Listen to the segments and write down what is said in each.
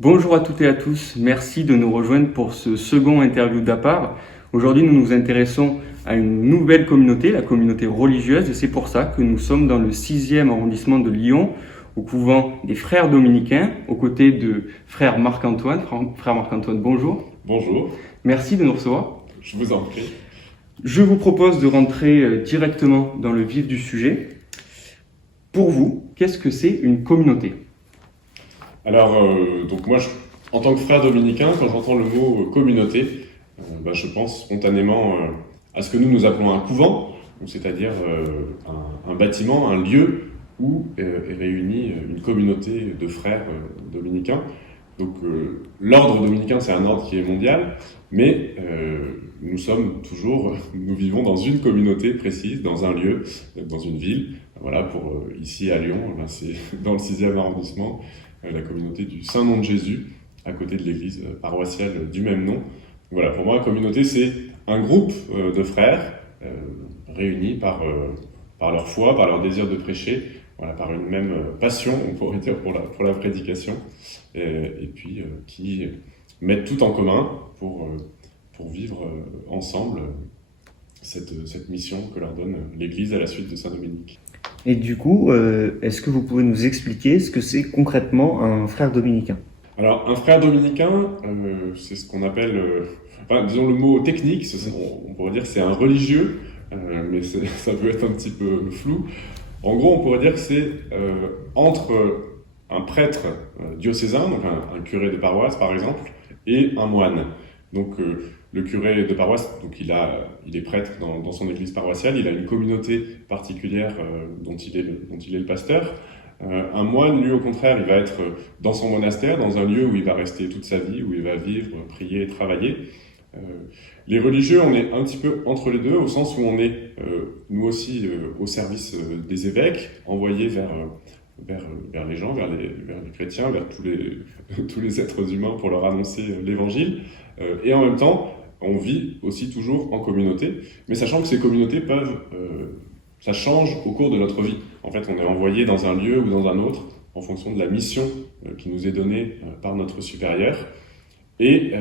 Bonjour à toutes et à tous, merci de nous rejoindre pour ce second interview d'Apart. Aujourd'hui, nous nous intéressons à une nouvelle communauté, la communauté religieuse, et c'est pour ça que nous sommes dans le 6e arrondissement de Lyon, au couvent des frères dominicains, aux côtés de frère Marc-Antoine. Frère Marc-Antoine, bonjour. Bonjour, Merci de nous recevoir. je vous en prie. Je vous propose de rentrer directement dans le vif du sujet. Pour vous, qu'est-ce que c'est une communauté ? Alors, donc moi, en tant que frère dominicain, quand j'entends le mot communauté, je pense spontanément à ce que nous appelons un couvent, c'est-à-dire un bâtiment, un lieu où est réunie une communauté de frères dominicains. Donc, l'ordre dominicain, c'est un ordre qui est mondial, mais nous vivons dans une communauté précise, dans un lieu, dans une ville. Voilà, pour ici à Lyon, c'est dans le 6e arrondissement, la communauté du Saint-Nom de Jésus, à côté de l'église paroissiale du même nom. Voilà, pour moi, la communauté, c'est un groupe de frères réunis par leur foi, par leur désir de prêcher, voilà, par une même passion, on pourrait dire, pour la prédication, et puis qui mettent tout en commun pour vivre ensemble cette mission que leur donne l'Église à la suite de Saint-Dominique. Et du coup, est-ce que vous pouvez nous expliquer ce que c'est concrètement un frère dominicain ? Alors, un frère dominicain, c'est ce qu'on appelle, disons le mot technique, on pourrait dire que c'est un religieux, mais ça peut être un petit peu flou. En gros, on pourrait dire que c'est entre un prêtre diocésain, donc un curé de paroisse par exemple, et un moine. Donc le curé de paroisse, donc il est prêtre dans son église paroissiale, il a une communauté particulière dont il est le pasteur. Un moine, lui, au contraire, il va être dans son monastère, dans un lieu où il va rester toute sa vie, où il va vivre, prier et travailler. Les religieux, on est un petit peu entre les deux, au sens où on est, nous aussi, au service des évêques, envoyés vers les gens, vers les chrétiens, vers tous les êtres humains pour leur annoncer l'évangile. Et en même temps, on vit aussi toujours en communauté, mais sachant que ces communautés ça change au cours de notre vie. En fait, on est envoyé dans un lieu ou dans un autre en fonction de la mission qui nous est donnée par notre supérieur. Et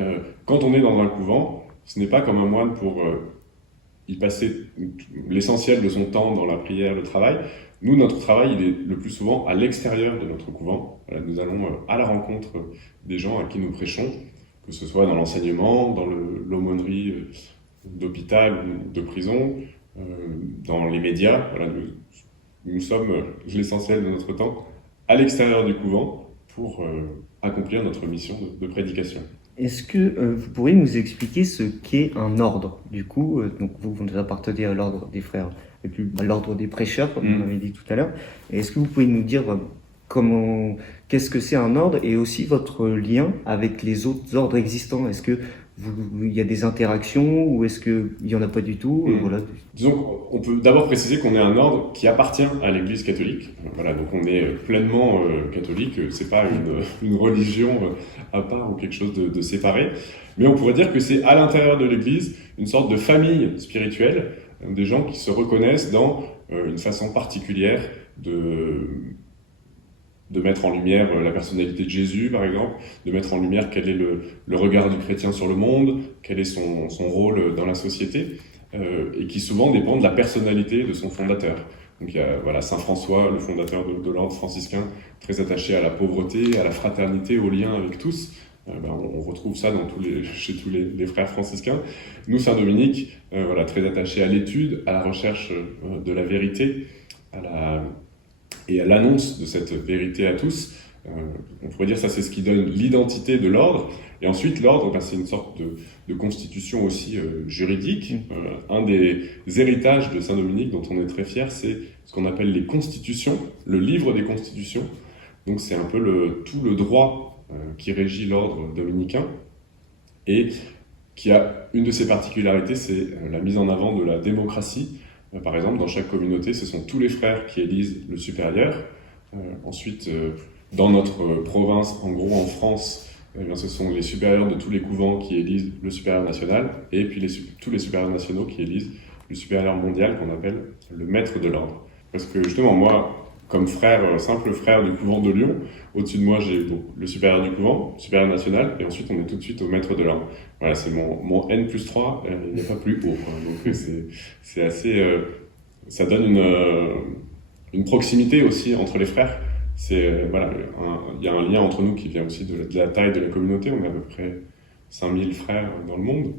quand on est dans un couvent, ce n'est pas comme un moine pour y passer l'essentiel de son temps dans la prière, le travail. Nous, notre travail, il est le plus souvent à l'extérieur de notre couvent. Voilà, nous allons à la rencontre des gens à qui nous prêchons, que ce soit dans l'enseignement, dans l'aumônerie d'hôpital ou de prison, dans les médias. Voilà, nous sommes l'essentiel de notre temps à l'extérieur du couvent pour accomplir notre mission de prédication. Est-ce que vous pourriez nous expliquer ce qu'est un ordre ? Du coup, donc vous appartenez à l'ordre des frères, et puis à l'ordre des prêcheurs, comme vous m'avez dit tout à l'heure. Et est-ce que vous pouvez nous dire qu'est-ce que c'est un ordre et aussi votre lien avec les autres ordres existants ? Est-ce que il y a des interactions ou est-ce qu'il n'y en a pas du tout ? Voilà. Disons qu'on peut d'abord préciser qu'on est un ordre qui appartient à l'Église catholique. Voilà, donc on est pleinement catholique, c'est pas une religion à part ou quelque chose de séparé. Mais on pourrait dire que c'est à l'intérieur de l'Église une sorte de famille spirituelle, des gens qui se reconnaissent dans une façon particulière de mettre en lumière la personnalité de Jésus, par exemple, de mettre en lumière quel est le regard du chrétien sur le monde, quel est son rôle dans la société, et qui souvent dépend de la personnalité de son fondateur. Donc il y a Saint François, le fondateur de l'ordre franciscain, très attaché à la pauvreté, à la fraternité, au lien avec tous. On retrouve ça chez tous les frères franciscains. Nous, Saint-Dominique, très attaché à l'étude, à la recherche de la vérité, et à l'annonce de cette vérité à tous. On pourrait dire ça, c'est ce qui donne l'identité de l'ordre. Et ensuite, l'ordre, c'est une sorte de constitution aussi juridique. Un des héritages de Saint-Dominique dont on est très fier, c'est ce qu'on appelle les constitutions, le livre des constitutions. Donc c'est un peu tout le droit qui régit l'ordre dominicain et qui a une de ses particularités, c'est la mise en avant de la démocratie. Par exemple, dans chaque communauté, ce sont tous les frères qui élisent le supérieur. Ensuite, dans notre province, en gros en France, ce sont les supérieurs de tous les couvents qui élisent le supérieur national, et puis tous les supérieurs nationaux qui élisent le supérieur mondial qu'on appelle le maître de l'ordre. Parce que justement, moi, comme frère, simple frère du couvent de Lyon. Au-dessus de moi, j'ai le supérieur du couvent, le supérieur national, et ensuite on est tout de suite au maître de l'ordre. Voilà, c'est mon N+3, il n'est pas plus haut. Donc c'est assez... ça donne une proximité aussi entre les frères. Voilà, il y a un lien entre nous qui vient aussi de la taille de la communauté. On est à peu près 5000 frères dans le monde.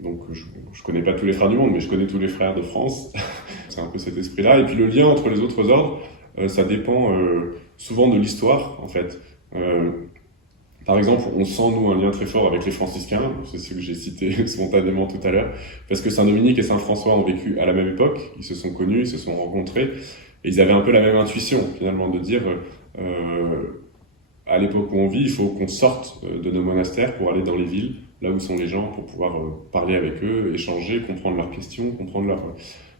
Donc je connais pas tous les frères du monde, mais je connais tous les frères de France. C'est un peu cet esprit-là. Et puis le lien entre les autres ordres, ça dépend souvent de l'histoire, en fait. Par exemple, on sent, nous, un lien très fort avec les franciscains, c'est ce que j'ai cité spontanément tout à l'heure, parce que Saint-Dominique et Saint-François ont vécu à la même époque, ils se sont connus, ils se sont rencontrés, et ils avaient un peu la même intuition, finalement, de dire, à l'époque où on vit, il faut qu'on sorte de nos monastères pour aller dans les villes, là où sont les gens, pour pouvoir parler avec eux, échanger, comprendre leurs questions, comprendre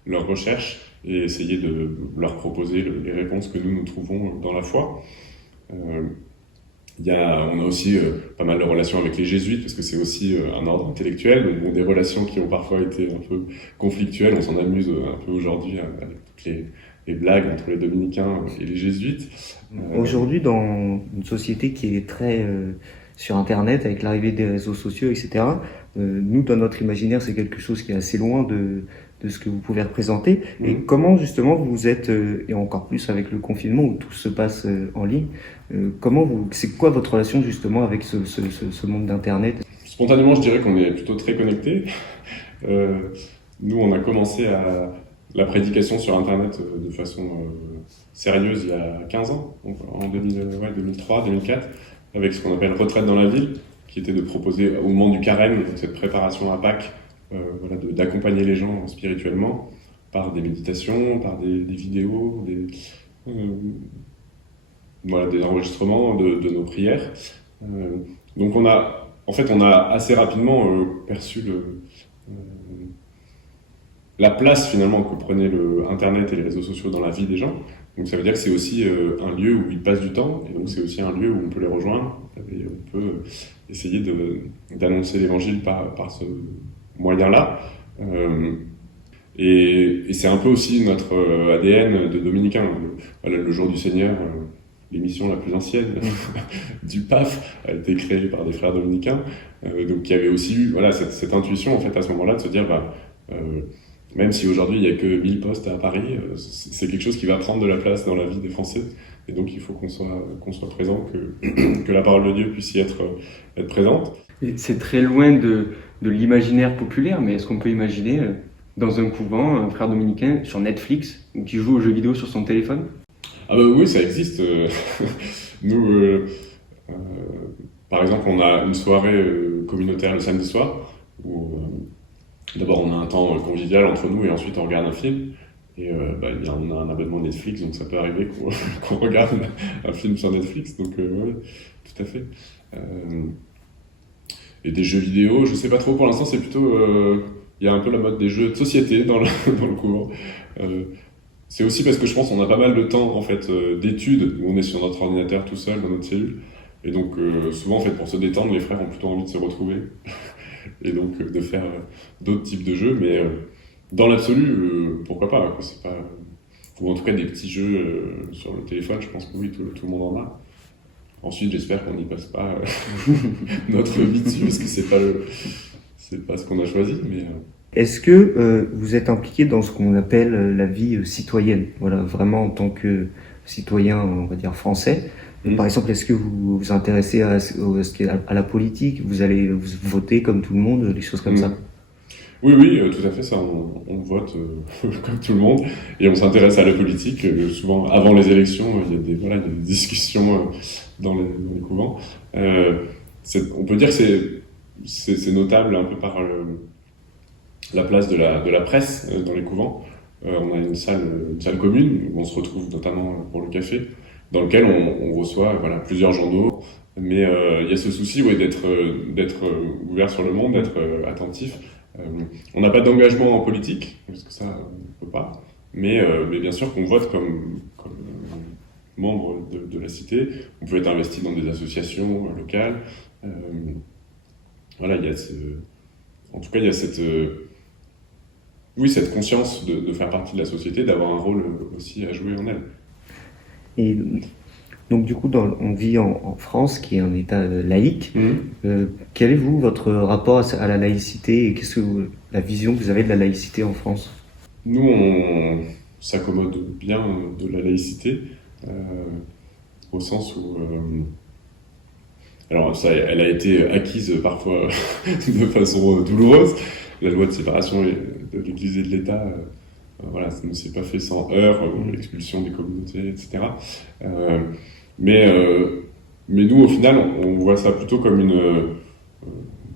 leurs recherches, et essayer de leur proposer les réponses que nous trouvons dans la foi. On a aussi pas mal de relations avec les jésuites, parce que c'est aussi un ordre intellectuel, donc bon, des relations qui ont parfois été un peu conflictuelles. On s'en amuse un peu aujourd'hui avec toutes les blagues entre les dominicains et les jésuites. Aujourd'hui, dans une société qui est très sur Internet, avec l'arrivée des réseaux sociaux, etc., nous, dans notre imaginaire, c'est quelque chose qui est assez loin de ce que vous pouvez représenter. Et comment, justement, vous êtes, et encore plus avec le confinement où tout se passe en ligne, c'est quoi votre relation, justement, avec ce monde d'Internet? Spontanément, je dirais qu'on est plutôt très connectés. Nous, on a commencé la prédication sur Internet de façon sérieuse il y a 15 ans, donc en 2003, 2004, avec ce qu'on appelle Retraite dans la ville, qui était de proposer au moment du carême, donc cette préparation à Pâques, d'accompagner les gens spirituellement par des méditations, par des vidéos, des enregistrements de nos prières. Donc on a assez rapidement perçu la place finalement que prenait le Internet et les réseaux sociaux dans la vie des gens. Donc ça veut dire que c'est aussi un lieu où ils passent du temps, et donc c'est aussi un lieu où on peut les rejoindre, et on peut essayer d'annoncer l'évangile par ce moyen-là. Et c'est un peu aussi notre ADN de dominicain. Le jour du Seigneur, l'émission la plus ancienne du PAF a été créée par des frères dominicains. Donc il y avait aussi eu cette intuition en fait à ce moment-là de se dire même si aujourd'hui il n'y a que 1000 postes à Paris, c'est quelque chose qui va prendre de la place dans la vie des Français. Et donc il faut qu'on soit présent, que la parole de Dieu puisse y être présente. Et c'est très loin de l'imaginaire populaire, mais est-ce qu'on peut imaginer dans un couvent un frère dominicain sur Netflix qui joue aux jeux vidéo sur son téléphone? Ah bah oui, ça existe. Nous, par exemple, on a une soirée communautaire le samedi soir où d'abord on a un temps convivial entre nous et ensuite on regarde un film. Et on a un abonnement Netflix, donc ça peut arriver qu'on regarde un film sur Netflix. Donc oui, tout à fait. Et des jeux vidéo, je sais pas trop pour l'instant, c'est plutôt... Il y a un peu la mode des jeux de société dans le cours. C'est aussi parce que je pense qu'on a pas mal de temps en fait, d'études, où on est sur notre ordinateur tout seul dans notre cellule. Et donc souvent en fait, pour se détendre, les frères ont plutôt envie de se retrouver. Et donc de faire d'autres types de jeux, mais dans l'absolu, pourquoi pas, quoi. C'est pas... Ou en tout cas des petits jeux sur le téléphone, je pense que oui, tout le monde en a. Ensuite, j'espère qu'on n'y passe pas notre vie dessus, parce que c'est pas ce qu'on a choisi. Mais est-ce que vous êtes impliqué dans ce qu'on appelle la vie citoyenne, voilà, vraiment en tant que citoyen, on va dire français? Par exemple, est-ce que vous vous intéressez à la politique? Vous allez voter comme tout le monde, des choses comme ça? Oui, tout à fait, ça, on vote comme tout le monde, et on s'intéresse à la politique. Souvent, avant les élections, il y a des discussions dans les couvents. On peut dire que c'est notable un peu par la place de la presse dans les couvents. On a une salle commune où on se retrouve notamment pour le café, dans lequel on reçoit plusieurs journaux. Mais il y a ce souci d'être ouvert sur le monde, d'être attentif. On n'a pas d'engagement en politique, parce que ça, on ne peut pas. Mais bien sûr qu'on vote comme membre de la cité. On peut être investi dans des associations locales. Il y a en tout cas, il y a cette conscience de faire partie de la société, d'avoir un rôle aussi à jouer en elle. Et donc du coup, on vit en France, qui est un État laïque. Quel est votre rapport à la laïcité et la vision que vous avez de la laïcité en France? Nous, on s'accommode bien de la laïcité, au sens où... alors ça, elle a été acquise parfois de façon douloureuse. La loi de séparation de l'Église et de l'État, voilà, ça ne s'est pas fait sans heurts, l'expulsion des communautés, etc. Mais nous, au final, on voit ça plutôt comme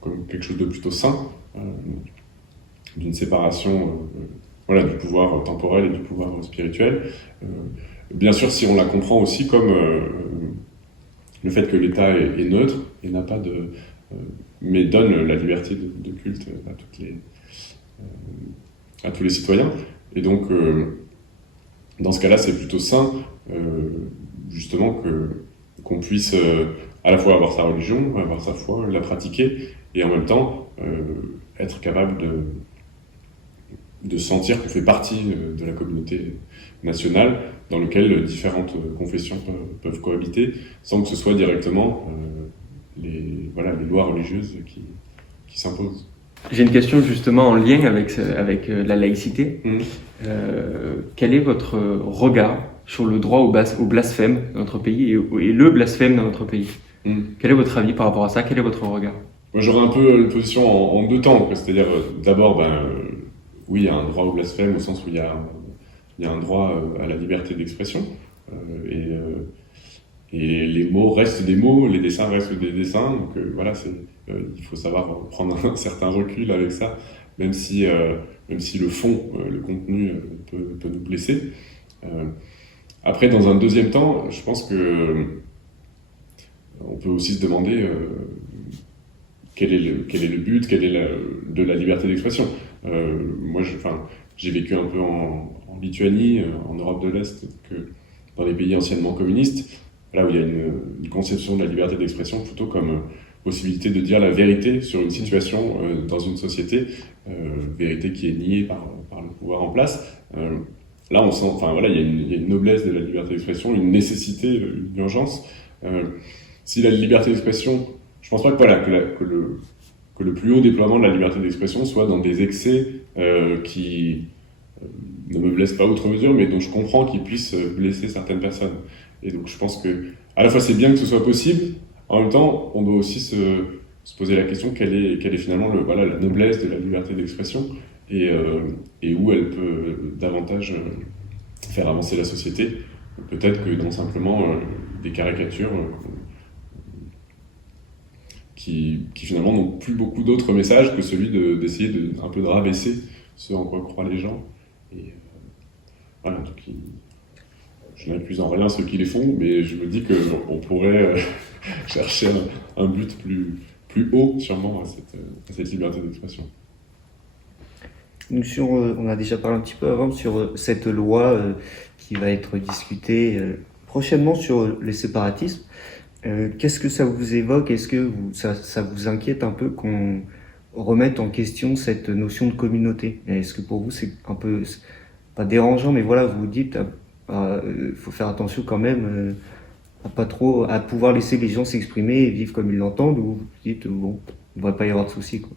comme quelque chose de plutôt sain, d'une séparation voilà, du pouvoir temporel et du pouvoir spirituel. Bien sûr, si on la comprend aussi comme le fait que l'État est neutre et n'a pas mais donne la liberté de culte à tous les citoyens. Et donc, dans ce cas-là, c'est plutôt sain, justement, qu'on puisse à la fois avoir sa religion, avoir sa foi, la pratiquer, et en même temps être capable de sentir qu'on fait partie de la communauté nationale dans laquelle différentes confessions peuvent cohabiter, sans que ce soit directement les lois religieuses qui s'imposent. J'ai une question justement en lien avec la laïcité. Quel est votre regard sur le droit au blasphème dans notre pays et le blasphème dans notre pays? Quel est votre avis par rapport à ça? Quel est votre regard? Moi, j'aurais un peu une position en deux temps. C'est-à-dire, d'abord, oui, il y a un droit au blasphème au sens où il y a un droit à la liberté d'expression. Et les mots restent des mots, les dessins restent des dessins. Donc voilà, il faut savoir prendre un certain recul avec ça, même si le fond, le contenu peut nous blesser. Après, dans un deuxième temps, je pense que on peut aussi se demander quel est le but, de la liberté d'expression. Moi, j'ai vécu un peu en Lituanie, en Europe de l'Est, dans les pays anciennement communistes, là où il y a une conception de la liberté d'expression plutôt comme possibilité de dire la vérité sur une situation dans une société, vérité qui est niée par le pouvoir en place. Là, on sent, il y a une noblesse de la liberté d'expression, une nécessité, une urgence. Si la liberté d'expression, je pense pas que le plus haut déploiement de la liberté d'expression soit dans des excès qui ne me blessent pas outre mesure, mais dont je comprends qu'ils puissent blesser certaines personnes. Et donc je pense que à la fois c'est bien que ce soit possible, en même temps on doit aussi se poser la question quelle est finalement la noblesse de la liberté d'expression et où elle peut davantage faire avancer la société, peut-être que dans simplement des caricatures qui finalement n'ont plus beaucoup d'autres messages que celui d'essayer un peu de rabaisser ce en quoi croient les gens. Et voilà, donc je n'accuse en rien ceux qui les font, mais je me dis qu'on pourrait chercher un but plus haut, sûrement, à cette liberté d'expression. On a déjà parlé un petit peu avant sur cette loi qui va être discutée prochainement sur les séparatismes. Qu'est-ce que ça vous évoque? Est-ce que ça vous inquiète un peu qu'on remette en question cette notion de communauté? Est-ce que pour vous c'est un peu, pas dérangeant, mais voilà, vous vous dites faut faire attention quand même à pouvoir laisser les gens s'exprimer et vivre comme ils l'entendent, ou vous dites bon, il ne devrait pas y avoir de soucis, quoi?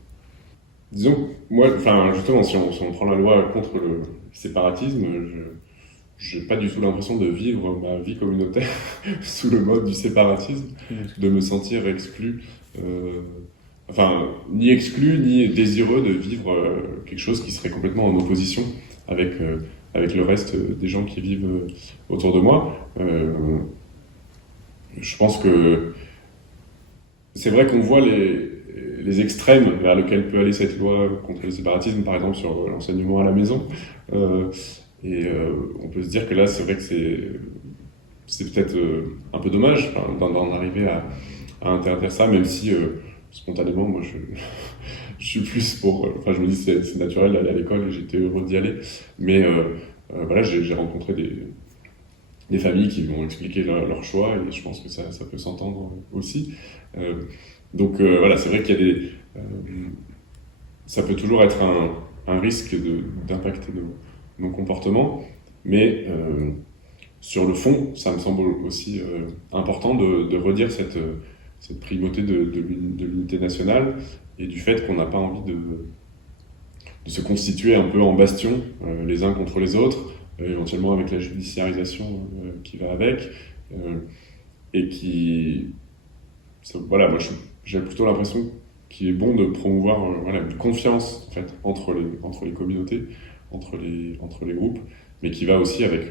Disons, moi, justement, si on prend la loi contre le séparatisme, je n'ai pas du tout l'impression de vivre ma vie communautaire sous le mode du séparatisme, de me sentir exclu, ni exclu, ni désireux de vivre quelque chose qui serait complètement en opposition avec le reste des gens qui vivent autour de moi. Je pense que c'est vrai qu'on voit les extrêmes vers lesquels peut aller cette loi contre le séparatisme, par exemple sur l'enseignement à la maison. On peut se dire que là, c'est vrai que c'est peut-être un peu dommage d'en arriver à interdire ça, même si spontanément, moi, je suis plus pour... je me dis que c'est naturel d'aller à l'école et j'étais heureux d'y aller. Mais voilà, j'ai rencontré des familles qui m'ont expliqué leur choix et je pense que ça peut s'entendre aussi. Donc voilà, c'est vrai qu'il y a ça peut toujours être un risque d'impacter nos comportements, mais sur le fond, ça me semble aussi important de redire cette primauté de l'unité nationale et du fait qu'on n'a pas envie de se constituer un peu en bastion les uns contre les autres, éventuellement avec la judiciarisation qui va avec, et voilà, moi j'ai plutôt l'impression qu'il est bon de promouvoir une confiance en fait, entre les communautés, entre les groupes, mais qui va aussi avec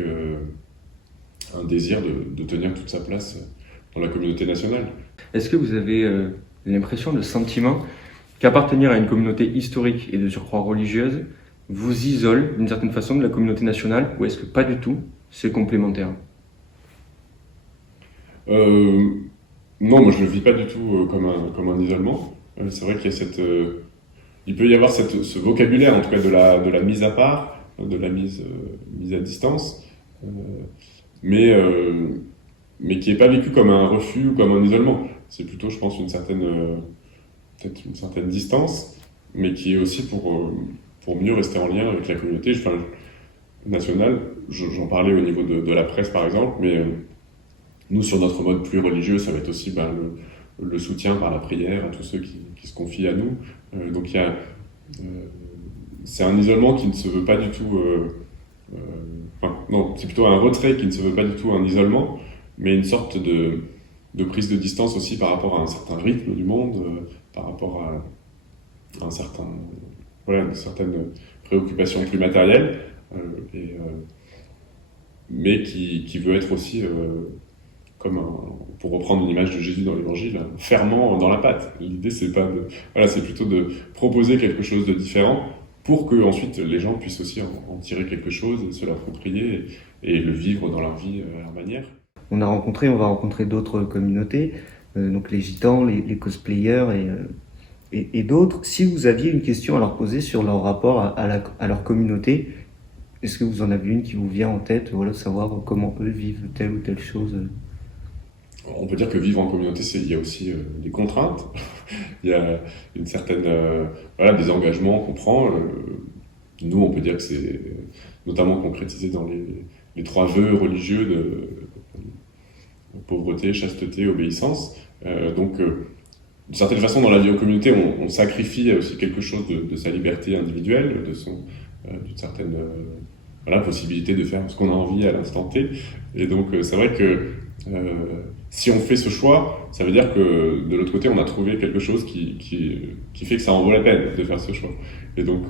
un désir de tenir toute sa place dans la communauté nationale. Est-ce que vous avez l'impression, le sentiment qu'appartenir à une communauté historique et de surcroît religieuse vous isole d'une certaine façon de la communauté nationale, ou est-ce que pas du tout, c'est complémentaire? Non, moi je le vis pas du tout comme un isolement. C'est vrai qu'il y a il peut y avoir ce vocabulaire, en tout cas de la mise à part, de la mise à distance, mais qui n'est pas vécu comme un refus ou comme un isolement. C'est plutôt, je pense, peut-être une certaine distance, mais qui est aussi pour mieux rester en lien avec la communauté nationale. J'en parlais au niveau de la presse, par exemple, mais nous, sur notre mode plus religieux, ça va être aussi le soutien par la prière à tous ceux qui se confient à nous. Donc c'est un isolement qui ne se veut pas du tout... non, c'est plutôt un retrait qui ne se veut pas du tout un isolement, mais une sorte de prise de distance aussi par rapport à un certain rythme du monde, par rapport à une certaine préoccupation plus matérielle, mais qui veut être aussi, pour reprendre une image de Jésus dans l'Évangile, un ferment dans la pâte. L'idée, c'est plutôt de proposer quelque chose de différent pour que ensuite les gens puissent aussi en tirer quelque chose, se l'approprier et le vivre dans leur vie à leur manière. On va rencontrer d'autres communautés, donc les gitans, les cosplayers et d'autres. Si vous aviez une question à leur poser sur leur rapport à leur communauté, est-ce que vous en avez une qui vous vient en tête, savoir comment eux vivent telle ou telle chose? On peut dire que vivre en communauté, il y a aussi des contraintes, il y a une certaine, des engagements qu'on prend. Nous, on peut dire que c'est notamment concrétisé dans les 3 vœux religieux de pauvreté, chasteté, obéissance. Donc, d'une certaine façon, dans la vie en communauté, on sacrifie aussi quelque chose de sa liberté individuelle, d'une certaine possibilité de faire ce qu'on a envie à l'instant T. Et donc, c'est vrai que si on fait ce choix, ça veut dire que de l'autre côté, on a trouvé quelque chose qui fait que ça en vaut la peine de faire ce choix. Et donc,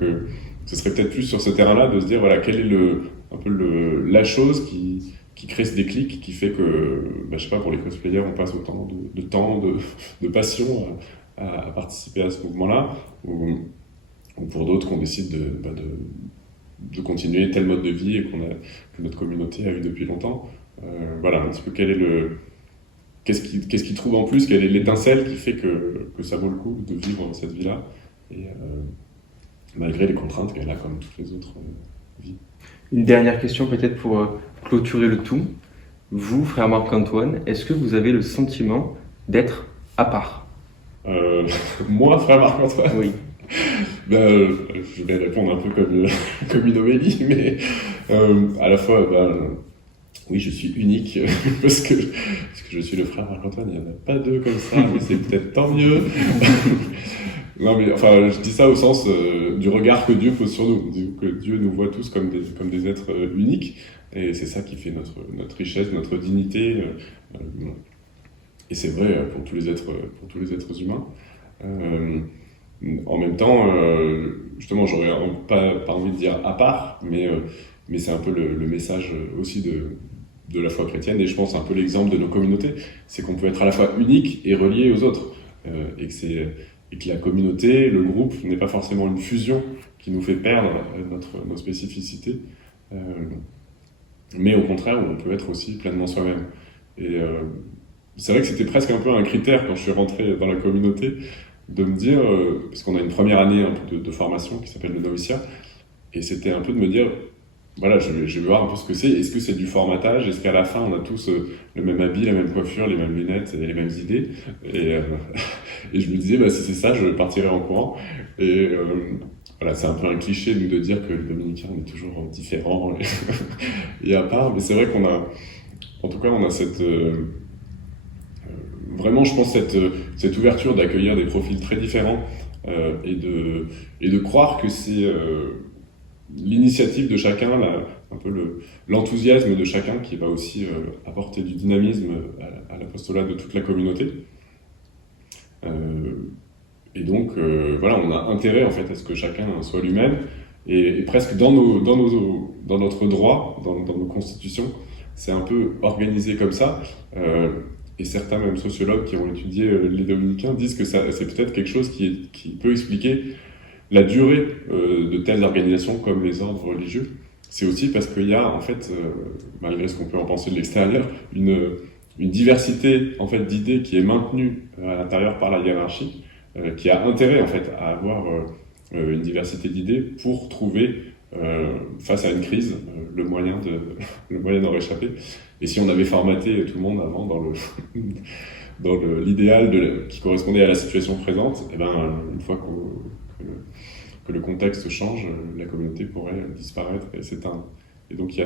ce serait peut-être plus sur ce terrain-là de se dire, quelle est la chose qui crée ce déclic, qui fait que, je sais pas, pour les cosplayers, on passe autant de temps, de passion à participer à ce mouvement-là, ou pour d'autres qu'on décide de continuer tel mode de vie et que notre communauté a eu depuis longtemps. Un petit peu qu'est-ce qui trouve en plus, quelle est l'étincelle qui fait que ça vaut le coup de vivre cette vie-là, et malgré les contraintes qu'elle a comme toutes les autres vies. Une dernière question peut-être pour clôturer le tout. Vous, frère Marc-Antoine, est-ce que vous avez le sentiment d'être à part? Moi, frère Marc-Antoine? Oui. Je vais répondre un peu comme une homélie, mais à la fois, oui, je suis unique parce que je suis le frère Marc-Antoine. Il n'y en a pas 2 comme ça, mais c'est peut-être tant mieux. Non, mais enfin, je dis ça au sens du regard que Dieu pose sur nous, que Dieu nous voit tous comme des êtres uniques, et c'est ça qui fait notre richesse, notre dignité. Et c'est vrai pour tous les êtres humains. En même temps, justement, j'aurais pas envie de dire à part, mais c'est un peu le message aussi de la foi chrétienne, et je pense un peu l'exemple de nos communautés, c'est qu'on peut être à la fois unique et relié aux autres, et que la communauté, le groupe, n'est pas forcément une fusion qui nous fait perdre nos spécificités, mais au contraire, on peut être aussi pleinement soi-même. Et c'est vrai que c'était presque un peu un critère quand je suis rentré dans la communauté, de me dire, parce qu'on a une première année un peu de formation qui s'appelle le noviciat, et c'était un peu de me dire, je vais voir un peu ce que c'est. Est-ce que c'est du formatage? Est-ce qu'à la fin, on a tous le même habit, la même coiffure, les mêmes lunettes et les mêmes idées? Et je me disais, si c'est ça, je partirai en courant. Et voilà, c'est un peu un cliché nous de dire que les dominicains on est toujours différents et à part, mais c'est vrai qu'on a, en tout cas, on a cette vraiment, je pense, cette ouverture d'accueillir des profils très différents et de croire que c'est l'initiative de chacun, un peu l'enthousiasme de chacun qui va aussi apporter du dynamisme à l'apostolat de toute la communauté. Et donc, voilà, on a intérêt en fait à ce que chacun soit lui-même et presque dans notre droit, dans nos constitutions, c'est un peu organisé comme ça. Et certains même sociologues qui ont étudié les dominicains disent que c'est peut-être quelque chose qui peut expliquer la durée de telles organisations comme les ordres religieux. C'est aussi parce qu'il y a, en fait, malgré ce qu'on peut en penser de l'extérieur, une diversité en fait, d'idées qui est maintenue à l'intérieur par la hiérarchie, qui a intérêt en fait, à avoir une diversité d'idées pour trouver, face à une crise, le moyen d'en réchapper. Et si on avait formaté tout le monde avant dans l'idéal qui correspondait à la situation présente, et ben, une fois que le contexte change, la communauté pourrait disparaître et s'éteindre. Et donc il y a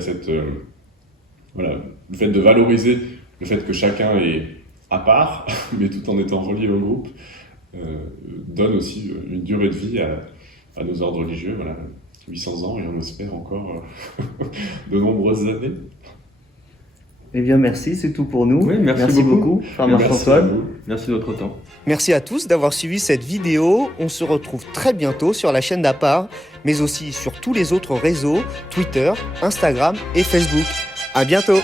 voilà, le fait de valoriser le fait que chacun est à part, mais tout en étant relié au groupe, donne aussi une durée de vie à nos ordres religieux, voilà, 800 ans et on espère encore de nombreuses années. Eh bien, merci, c'est tout pour nous. Oui, merci beaucoup. Frère Marc-Antoine. Merci de votre temps. Merci à tous d'avoir suivi cette vidéo. On se retrouve très bientôt sur la chaîne d'Apart, mais aussi sur tous les autres réseaux, Twitter, Instagram et Facebook. À bientôt.